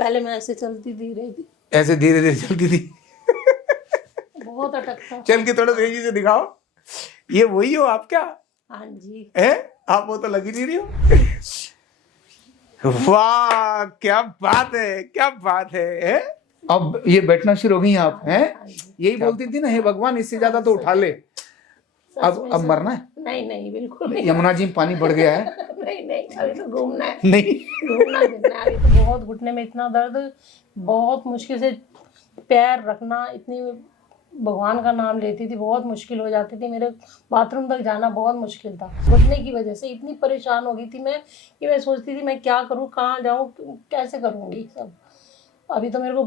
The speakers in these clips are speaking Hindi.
पहले मैं ऐसे चलती धीरे थी, ऐसे धीरे धीरे चलती थी। बहुत अटकता। चल के थोड़ा तेजी से दिखाओ। ये वही हो आप क्या? हाँ जी। है आप? वो तो लग ही नहीं रही हो। वाह क्या बात है, क्या बात है? अब ये बैठना शुरू हो गई आप हैं? यही बोलती थी ना, हे भगवान इससे ज्यादा तो उठा ले। अब मरना है? नहीं नहीं बिल्कुल नहीं। यमुना जी में पानी बढ़ गया है। नहीं नहीं अभी तो घूमना है। नहीं घूमना फिरना है। अभी तो बहुत घुटने में इतना दर्द, बहुत मुश्किल से पैर रखना, इतनी भगवान का नाम लेती थी, बहुत मुश्किल हो जाती थी, मेरे बाथरूम तक जाना बहुत मुश्किल था। घुटने की वजह से इतनी परेशान हो गई थी मैं कि मैं सोचती थी मैं क्या करूँ, कहाँ जाऊँ, कैसे करूँगी सब। अभी तो मेरे को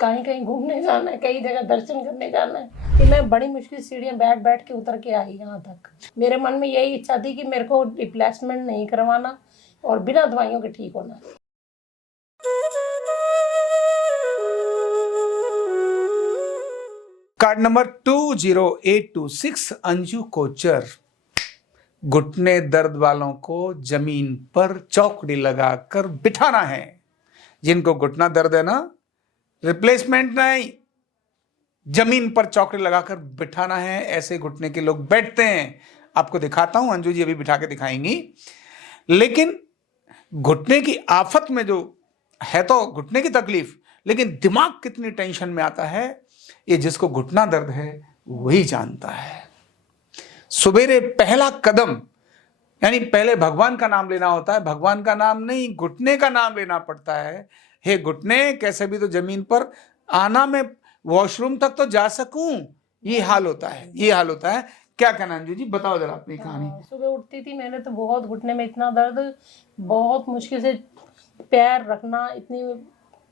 कहीं कहीं घूमने जाना है, कई जगह दर्शन करने जाना है, कि मैं बड़ी मुश्किल सीढ़ियाँ बैठ बैठ के उतर के आई यहाँ तक। मेरे मन में यही इच्छा थी कि मेरे को रिप्लेसमेंट नहीं करवाना और बिना दवाइयों के ठीक होना। Card number 20826 Anju Kochar. घुटने दर्द वालों को जमीन पर चौकड़ी लगाकर बिठाना है। जिनको घुटना दर्द है ना, रिप्लेसमेंट नहीं, जमीन पर चौकड़ी लगाकर बिठाना है। ऐसे घुटने के लोग बैठते हैं। आपको दिखाता हूं, अंजू जी अभी बिठा के दिखाएंगी। लेकिन घुटने की आफत में जो है तो घुटने की तकलीफ, लेकिन दिमाग कितनी टेंशन में आता है ये जिसको घुटना दर्द है वही जानता है। सुबेरे पहला कदम, यानी पहले भगवान का नाम लेना होता है। भगवान का नाम नहीं, घुटने का नाम लेना पड़ता है। हे घुटने, कैसे भी तो जमीन पर आना, मैं वॉशरूम तक तो जा सकूं, ये हाल होता है, ये हाल होता है। क्या कहना अंजू जी, बताओ जरा अपनी कहानी। सुबह उठती थी मैंने तो बहुत घुटने में इतना दर्द, बहुत मुश्किल से पैर रखना, इतनी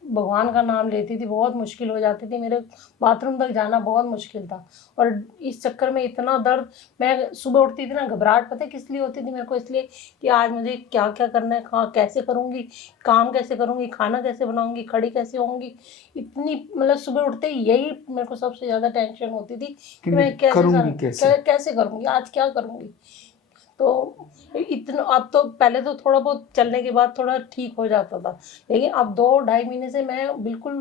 भगवान का नाम लेती थी, बहुत मुश्किल हो जाती थी, मेरे बाथरूम तक जाना बहुत मुश्किल था। और इस चक्कर में इतना दर्द, मैं सुबह उठती थी ना, घबराहट पता है किस लिए होती थी मेरे को? इसलिए कि आज मुझे क्या क्या करना है, कहाँ कैसे करूँगी, काम कैसे करूँगी, खाना कैसे बनाऊँगी, खड़ी कैसे होंगी। इतनी मतलब सुबह उठते ही यही मेरे को सबसे ज़्यादा टेंशन होती थी कि मैं कैसे करूँगी, आज क्या करूँगी। तो इतना, अब तो पहले तो थोड़ा बहुत चलने के बाद थोड़ा ठीक हो जाता था, लेकिन अब 2-2.5 महीने से मैं बिल्कुल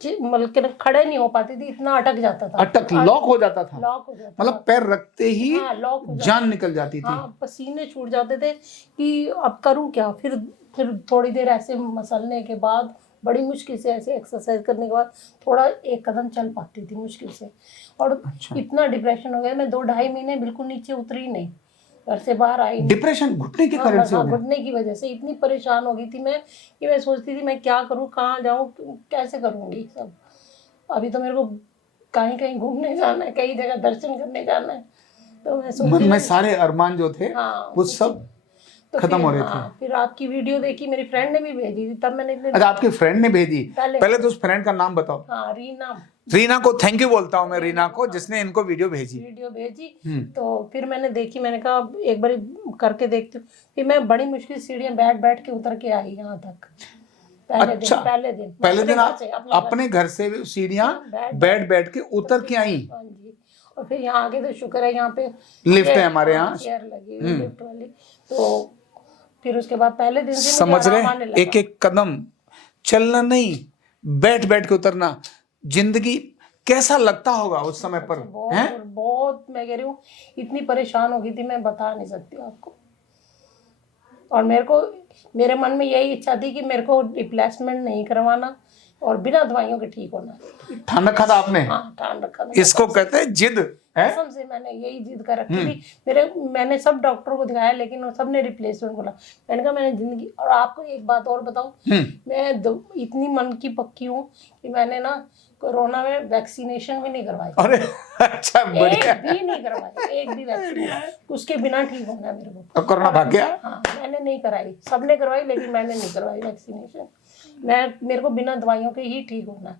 मतलब खड़े नहीं हो पाती थी, इतना अटक जाता था। लॉक हो जाता था, लॉक हो जाता मतलब पैर रखते ही हाँ, लॉक हो जान निकल जाती थी। हाँ, पसीने छूट जाते थे कि अब करूँ क्या। फिर थोड़ी देर ऐसे मसलने के बाद, बड़ी मुश्किल से ऐसे एक्सरसाइज करने के बाद थोड़ा एक कदम चल पाती थी मुश्किल से। और इतना डिप्रेशन हो गया, मैं 2-2.5 महीने बिल्कुल नीचे उतरी नहीं, घर से बाहर आई। डिप्रेशन घुटने के कारण से हो गया? घुटने की वजह से इतनी परेशान हो गई थी मैं कि मैं सोचती थी मैं क्या करूँ, कहाँ जाऊँ, कैसे करूँगी सब। अभी तो मेरे को कहीं कहीं घूमने जाना है, कई जगह दर्शन करने जाना है, तो मैं सोचती मन में सारे अरमान जो थे वो सब खत्म हो रहे थे। फिर आपकी वीडियो देखी, मेरी फ्रेंड ने भी भेजी थी, तब मैंने अच्छा, आपकी फ्रेंड ने भेजी? पहले तो उस फ्रेंड का नाम बताओ। हाँ, रीना। रीना को थैंक यू बोलता हूँ मैं, रीना को, जिसने इनको वीडियो भेजी। तो फिर मैंने देखी, मैंने कहा एक बार करके देखती हूँ। फिर मैं बड़ी मुश्किल सीढ़ियाँ बैठ बैठ के उतर के आई यहाँ तक। अच्छा, पहले दिन आप अपने घर से सीढ़ियाँ बैठ बैठ के उतर के आई? और फिर यहाँ आके तो शुक्र है, यहाँ पे लिफ्ट है हमारे यहाँ, चेयर लगी हुई लिफ्ट वाली। तो फिर उसके बाद पहले दिन से समझ रहे, एक एक कदम चलना नहीं, बैठ बैठ के उतरना। जिंदगी कैसा लगता होगा उस समय पर? बहुत मैं कह रही हूँ, इतनी परेशान हो गई थी, मैं बता नहीं सकती आपको। और मेरे मन में यही इच्छा थी कि मेरे को रिप्लेसमेंट नहीं करवाना और बिना दवाइयों के ठीक होना। ठान रखा था आपने? हाँ, ठान रखा था। इसको कहते हैं जिद है। कसम से मैंने यही जिद कर रखी थी। मैंने सब डॉक्टरों को दिखाया, लेकिन सबने रिप्लेसमेंट बोला। मैंने कहा मैंने जिंदगी, और आपको एक बात और बताऊं, मैं इतनी मन की पक्की हूँ कि मैंने ना कोरोना में वैक्सीनेशन भी नहीं करवाई। अरे अच्छा, बढ़िया। एक भी नहीं करवाई, एक भी वैक्सीन, उसके बिना ठीक होना है मेरे को। अब कोरोना भाग गया? हाँ, मैंने नहीं कराई, सबने करवाई, लेकिन मैंने नहीं करवाई वैक्सीनेशन। मेरे को बिना दवाइयों के ही ठीक होना है,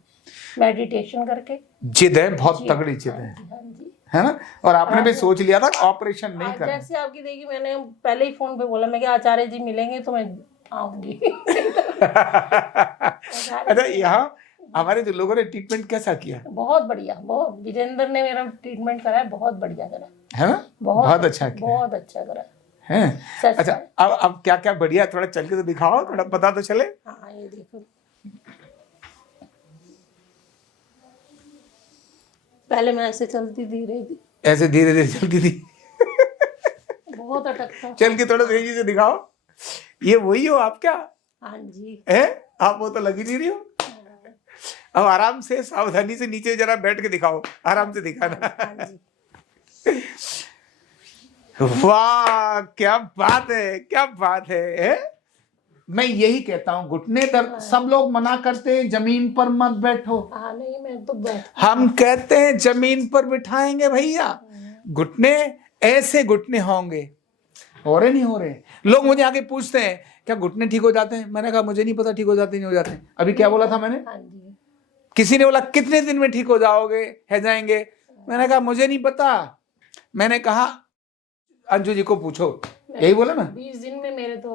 मेडिटेशन करके। जिद है, बहुत तगड़ी जिद है, है ना? और आपने भी सोच लिया था ऑपरेशन नहीं करना। जैसे आपकी देखी, मैंने पहले ही फोन पे बोला, मैं क्या आचार्य जी मिलेंगे तो मैं आऊंगी। अच्छा, यहाँ हमारे जो लोगों ने ट्रीटमेंट कैसा किया? बहुत बढ़िया, बहुत। विजेंद्र ने मेरा ट्रीटमेंट करा है, बहुत बढ़िया करा है ना? बहुत अच्छा किया, बहुत अच्छा करा है। अच्छा, अब क्या क्या बढ़िया, थोड़ा चल के तो दिखाओ, थोड़ा पता तो चले। हाँ, ये देखो, पहले मैं ऐसे चलती धीरे थी, ऐसे धीरे धीरे चलती थी। बहुत अटकता। चल के थोड़ा तेजी से दिखाओ। ये वही हो आप क्या? हाँ जी। है आप? वो तो लग ही नहीं रही हो। अब आराम से सावधानी से नीचे जरा बैठ के दिखाओ, आराम से दिखाना। हाँ जी। वाह क्या बात है, क्या बात है? मैं यही कहता हूं, घुटने दर्द सब लोग मना करते हैं जमीन पर मत बैठो। हाँ नहीं, मैं तो बैठ, हम कहते हैं जमीन पर बिठाएंगे भैया। घुटने ऐसे घुटने होंगे, हो रहे नहीं हो रहे। लोग मुझे आके पूछते हैं क्या घुटने ठीक हो जाते हैं? मैंने कहा मुझे नहीं पता ठीक हो जाते नहीं हो जाते। अभी क्या बोला था मैंने? हाँ जी। किसी ने बोला कितने दिन में ठीक हो जाओगे, है जाएंगे? मैंने कहा मुझे नहीं पता। मैंने कहा अंजू जी को पूछो, यही बोला ना। 20 दिन में मेरे तो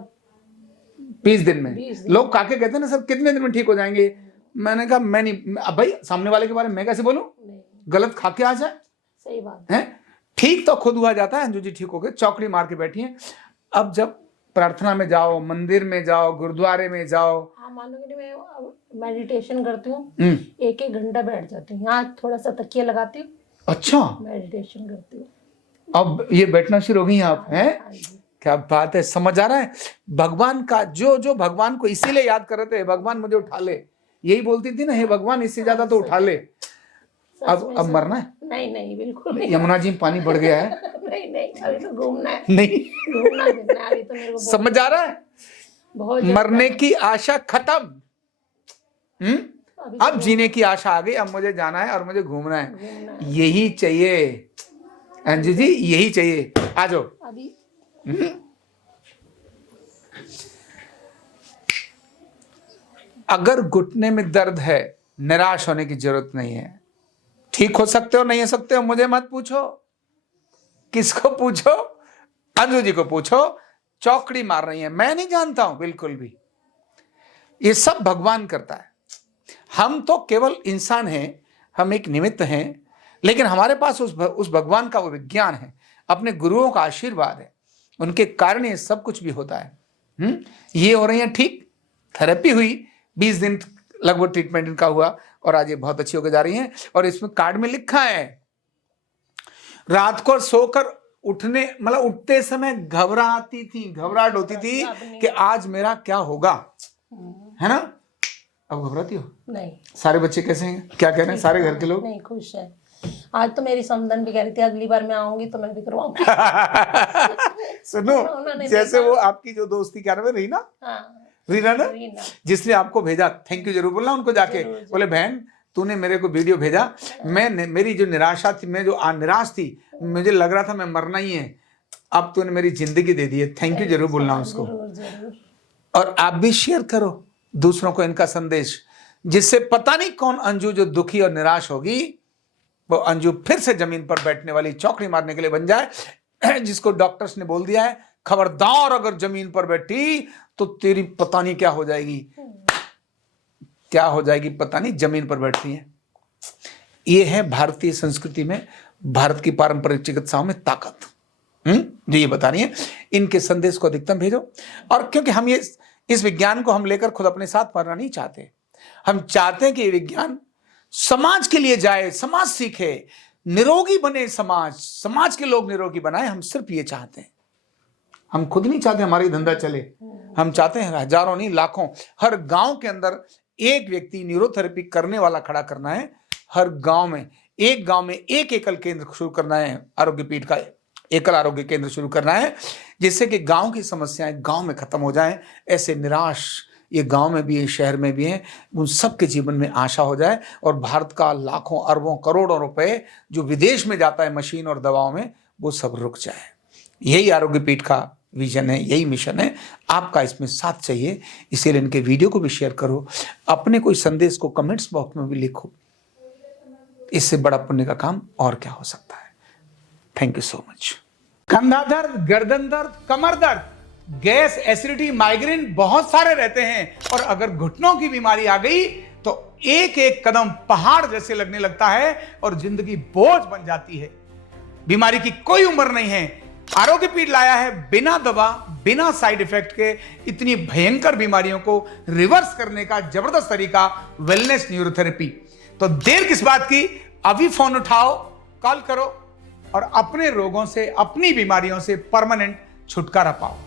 20 दिन में 20 दिन। लोग काके कहते हैं ना सर कितने दिन में ठीक हो जाएंगे। मैंने कहा मैं नहीं, अब भाई सामने वाले के बारे में मैं कैसे बोलूं? नहीं, गलत खा के आ जाए। सही बात है। ठीक तो खुद हुआ जाता है। अंजू जी ठीक हो गए, चौकड़ी मार के बैठी हैं। अब जब प्रार्थना में जाओ, मंदिर में जाओ, गुरुद्वारे में जाओ, हाँ मानोगे नहीं, मैं मेडिटेशन करती हूँ, 1-1 घंटा बैठ जाती हूँ, यहाँ थोड़ा सा तकिया लगाती हूँ, अच्छा मेडिटेशन करती हूँ। अब ये बैठना शुरू हो गई आप हैं? हाँ जी। क्या बात है, समझ आ रहा है भगवान का। जो जो भगवान को इसीलिए याद कर रहे थे, भगवान मुझे उठा ले, यही बोलती थी ना, हे भगवान इससे ज्यादा तो उठा ले। अब मरना है? नहीं नहीं बिल्कुल नहीं। यमुना जी में पानी बढ़ गया है। नहीं नहीं, अभी तो घूमना है। नहीं घूमना फिरना है, अभी तो मेरे को समझ आ रहा है? बहुत मरने की आशा खत्म। अभी अब जीने की आशा आ गई। अब मुझे जाना है और मुझे घूमना है। घूमना है। यही चाहिए अंजू जी, यही चाहिए। आ जाओ। अभी अगर घुटने में दर्द है, निराश होने की जरूरत नहीं है। ठीक हो सकते हो, नहीं हो सकते हो, मुझे मत पूछो। किसको पूछो? अंजू जी को पूछो। चौकड़ी मार रही है, मैं नहीं जानता हूं बिल्कुल भी। ये सब भगवान करता है। हम तो केवल इंसान हैं, हम एक निमित्त हैं, लेकिन हमारे पास उस भगवान का वो विज्ञान है, अपने गुरुओं का आशीर्वाद है, उनके कारण ये सब कुछ भी होता है। ये हो रही है ठीक, थेरेपी हुई, 20 दिन लगभग ट्रीटमेंट इनका हुआ और आज ये बहुत अच्छी होकर जा रही हैं। और इसमें कार्ड में लिखा है, रात को सोकर उठने मतलब उठते समय घबराहट होती थी कि आज मेरा क्या होगा, है ना? अब घबराती हो? नहीं। सारे बच्चे कैसे हैं, क्या कह रहे हैं सारे घर के लोग? नहीं, खुश है। आज तो मेरी समदन भी कह रही थी अगली बार मैं आऊंगी तो मैं भी करवाऊंगी। सुनो, जैसे वो आपकी जो दोस्ती क्या नाम है, रीना? हाँ, रीना ना, रीना। जिसने आपको भेजा, थैंक यू जरूर बोलना उनको जाके। बोले बहन तूने मेरे को वीडियो भेजा, मेरी जो निराशा थी, मैं जो निराश थी, मुझे लग रहा था मैं मरना ही है, अब तूने मेरी जिंदगी दे दी है। थैंक यू जरूर बोलना उसको। जरूर। और आप भी शेयर करो दूसरों को इनका संदेश, जिससे पता नहीं कौन अंजू जो दुखी और निराश होगी, वो अंजू फिर से जमीन पर बैठने वाली, चौकड़ी मारने के लिए बन जाए। जिसको डॉक्टर्स ने बोल दिया है खबरदार अगर जमीन पर बैठी तो तेरी पता नहीं क्या हो जाएगी, क्या हो जाएगी पता नहीं, जमीन पर बैठती है। ये है भारतीय संस्कृति में, भारत की पारंपरिक चिकित्साओं में ताकत जो ये बता रही है। इनके संदेश को अधिकतम भेजो। और क्योंकि हम ये इस विज्ञान को हम लेकर खुद अपने साथ पढ़ना नहीं चाहते, हम चाहते हैं कि ये विज्ञान समाज के लिए जाए, समाज सीखे, निरोगी बने, समाज के लोग निरोगी बनाए। हम सिर्फ ये चाहते हैं, हम खुद नहीं चाहते हमारी धंधा चले। हम चाहते हैं हजारों नहीं लाखों, हर गांव के अंदर एक व्यक्ति न्यूरोथेरेपी करने वाला खड़ा करना है। हर गांव में एक एकल केंद्र शुरू करना है, आरोग्य पीठ का एकल आरोग्य केंद्र शुरू करना है, जिससे कि गांव की समस्याएं गांव में खत्म हो जाएं। ऐसे निराश ये गांव में भी है, शहर में भी हैं, उन सब के जीवन में आशा हो जाए और भारत का लाखों अरबों करोड़ों रुपए जो विदेश में जाता है मशीन और दवाओं में, वो सब रुक जाए। यही आरोग्य पीठ का विजन है, यही मिशन है। आपका इसमें साथ चाहिए, इसीलिए इनके वीडियो को भी शेयर करो, अपने कोई संदेश को कमेंट्स बॉक्स में भी लिखो। इससे बड़ा पुण्य का काम और क्या हो सकता है। Thank you so much. कंधा दर्द, गर्दन दर्द, कमर दर्द, गैस, एसिडिटी, माइग्रेन बहुत सारे रहते हैं, और अगर घुटनों की बीमारी आ गई तो एक एक कदम पहाड़ जैसे लगने लगता है और जिंदगी बोझ बन जाती है। बीमारी की कोई उम्र नहीं है, आरोग्य पीठ लाया है बिना दवा, बिना साइड इफेक्ट के इतनी भयंकर बीमारियों को रिवर्स करने का जबरदस्त तरीका, वेलनेस न्यूरोथेरेपी। तो देर किस बात की, अभी फोन उठाओ, कॉल करो और अपने रोगों से, अपनी बीमारियों से परमानेंट छुटकारा पाओ।